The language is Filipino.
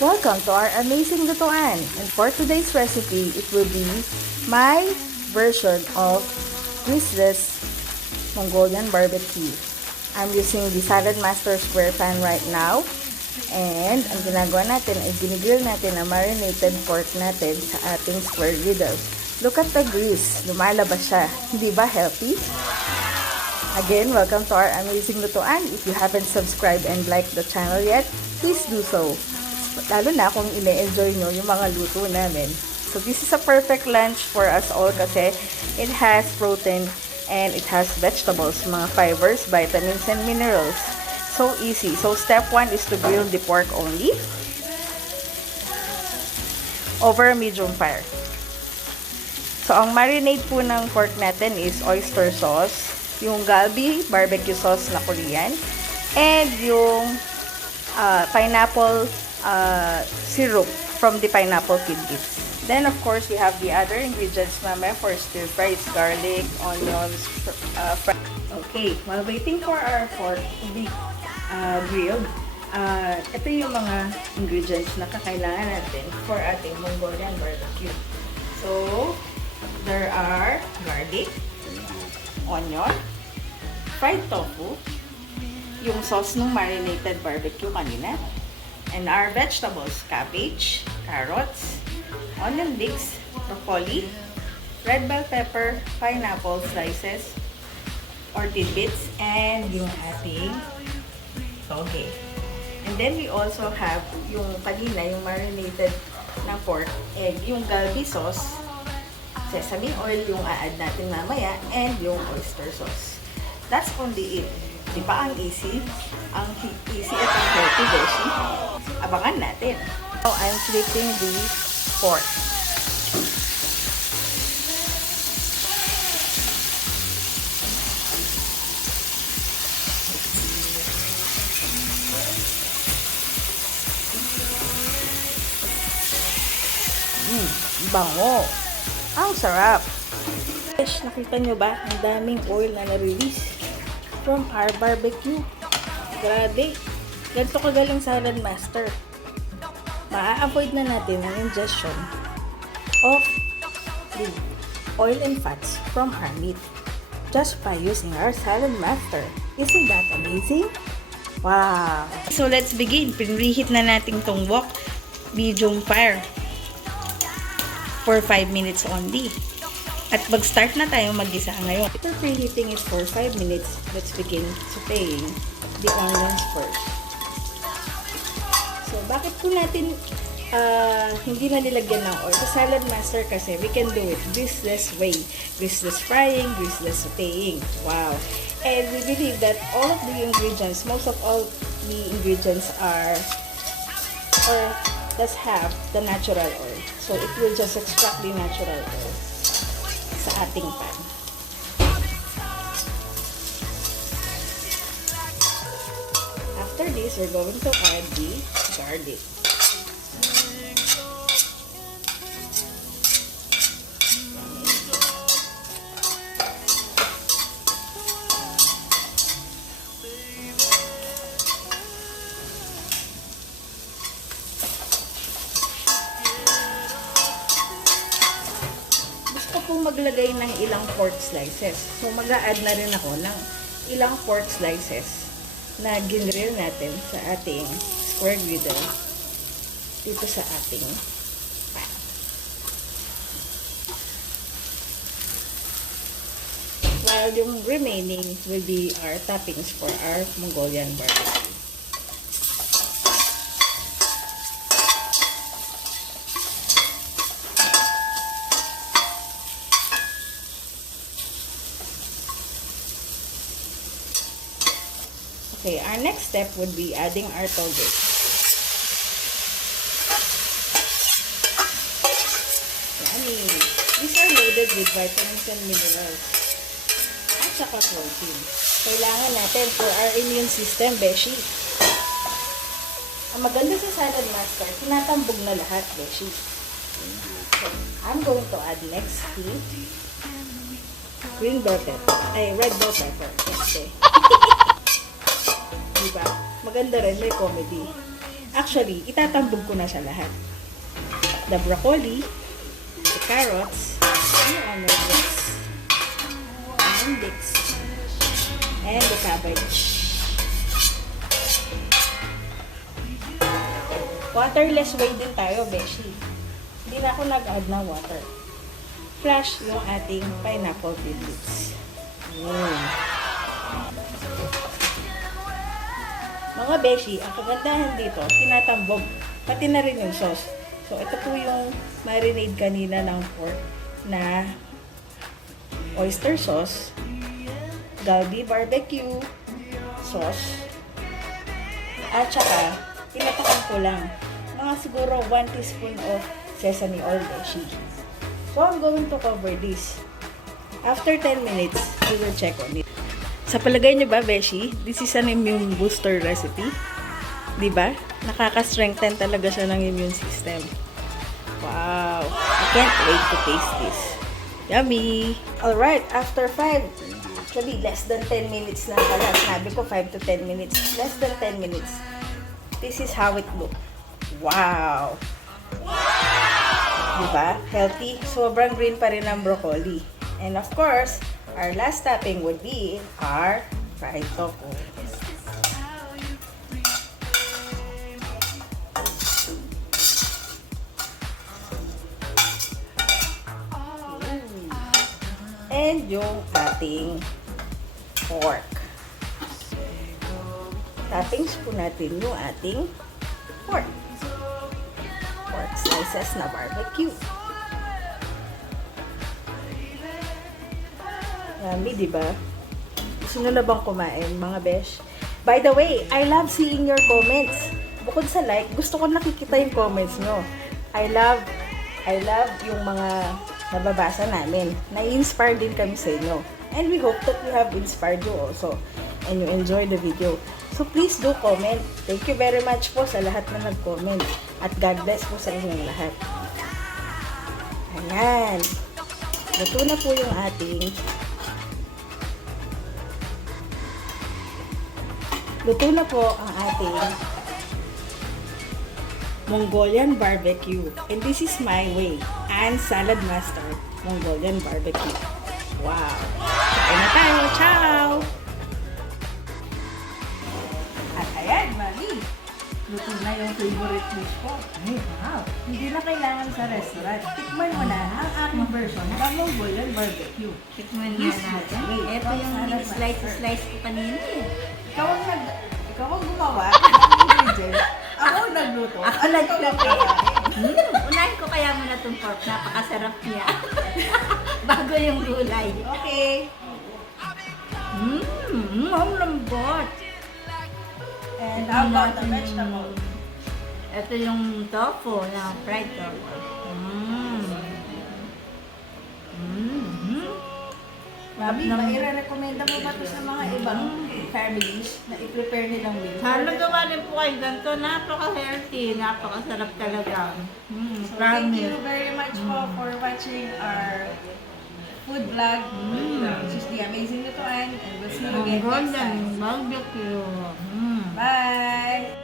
Welcome to our amazing LutuAN, and for today's recipe, it will be my version of Greaseless Mongolian barbecue. I'm using the Saladmaster square pan right now, and ang ginagawa natin ay ginigrill natin ang marinated pork natin sa ating square griddle. Look at the grease, lumalabas siya. Hindi ba healthy? Again, welcome to our amazing LutuAN. If you haven't subscribed and liked the channel yet, please do so. Lalo na kung ine-enjoy nyo yung mga luto namin. So this is a perfect lunch for us all kasi it has protein and it has vegetables, mga fibers, vitamins, and minerals. So easy. So step 1 is to grill the pork only over a medium fire. So ang marinade po ng pork natin is oyster sauce, yung galbi barbecue sauce na Korean, and yung pineapple syrup from the pineapple tidbits. Then of course we have the other ingredients mamaya for stir fry. It's garlic, onions, okay, while waiting for our pork to be grilled, ito yung mga ingredients na kakailangan natin for ating Mongolian barbecue. So there are garlic, onion, fried tofu, yung sauce ng marinated barbecue kanina, and our vegetables, cabbage, carrots, onion leeks, broccoli, red bell pepper, pineapple slices or tidbits, and yung ating toge. And then we also have yung kanina, yung marinated na pork, egg, yung galbi sauce, sesame oil yung a-add natin mamaya, and yung oyster sauce. That's only it. Diba ang easy? Ang easy at ang healthy, beshi. Abangan natin. So, I'm flipping the pork. Bango. Ang sarap. Besh, nakita nyo ba? Ang daming oil na na-release from our barbecue. Grabe. Ganito kagaling Saladmaster. Ma-avoid na natin ang ingestion of the oil and fats from our meat just by using our Saladmaster. Isn't that amazing? Wow! So let's begin. Pinreheat na natin tong wok medium fire for 5 minutes only. At mag-start na tayo mag-gisa ngayon. After preheating it for 5 minutes, let's begin sauteing the onions first. So, bakit po natin hindi na nilagyan ng oil? Sa Saladmaster kasi, we can do it greaseless way. Greaseless frying, greaseless sauteing. Wow! And we believe that all of the ingredients, most of all the ingredients are or does have the natural oil. So, it will just extract the natural oil sa ating pan. After this, we're going to add the garlic. Maglagay ng ilang pork slices. So, mag-a-add na rin ako ng ilang pork slices na ginrill natin sa ating square griddle dito sa ating pan. While yung remaining will be our toppings for our Mongolian barbecue. Okay, our next step would be adding our toge. Yummy! These are loaded with vitamins and minerals. At saka protein. Kailangan natin for our immune system, beshi. Ang maganda sa Saladmaster, tinatambog na lahat, beshi. So, I'm going to add next the green bell pepper. Ay, red bell pepper. Kasi. Diba? Maganda rin, may comedy. Actually, itatambog ko na siya lahat. The broccoli, the carrots, yung onions, onion bits, and the cabbage. Waterless way din tayo, Beshi. Hindi na ako nag-add ng water. Flash yung ating pineapple bits. Mga Beshi, ang kagandahan dito, tinatambog. Pati na rin yung sauce. So, ito po yung marinade kanina ng pork na oyster sauce, galbi barbecue sauce, at saka, tinatakan ko lang. Mga siguro 1 teaspoon of sesame oil, Beshi. So, I'm going to cover this. After 10 minutes, we will check on it. Sa palagay nyo ba, Beshi, this is an immune booster recipe. Diba? Nakaka-strengthen talaga siya ng immune system. Wow! I can't wait to taste this. Yummy! Alright, after 5, actually less than 10 minutes na pala. Sabi ko 5 to 10 minutes. Less than 10 minutes. This is how it looks. Wow! Diba? Healthy. Sobrang green pa rin ang broccoli. And of course, our last topping would be our fried tofu. And yung ating pork. Toppings po natin yung ating pork. Pork slices na barbecue. Yummy, diba? Gusto nyo na bang kumain, mga besh? By the way, I love seeing your comments. Bukod sa like, gusto ko nakikita yung comments nyo. I love yung mga nababasa namin. Na-inspire din kami sa inyo. And we hope that we have inspired you also. And you enjoy the video. So please do comment. Thank you very much po sa lahat na nag-comment. At God bless po sa inyong lahat. Ayan. Luto na po yung ating Luto na po ang ating Mongolian barbecue. And this is my way. And Saladmaster Mongolian barbecue. Wow! Kain na tayo! Ciao! At ayan, mami! Luto na yung favorite dish ko. Ay, wow! Hindi na kailangan sa restaurant. Tikman mo na ang aking version ng Mongolian barbecue. Tikman nga natin. Ito yung slice ko kanina eh. Ikaw ang gumawa ng ingredients. Ako ang nagluto. Ako nagluto. Unahin ko kaya muna itong pork. Napakasarap niya. Bago yung gulay. Okay. Ang lambot. And how about the vegetable? Ito yung tofu, na fried tofu. Mabi, maire-recommenda mo ba ito sa mga ibang families na i-prepare nilang meal? Sana gawa rin po kayo ganito. Napaka-healthy. Napakasarap talaga. So, thank you very much for watching our food vlog. This is the amazing LutuAN, and we'll see you again next time. Barbecue. Bye!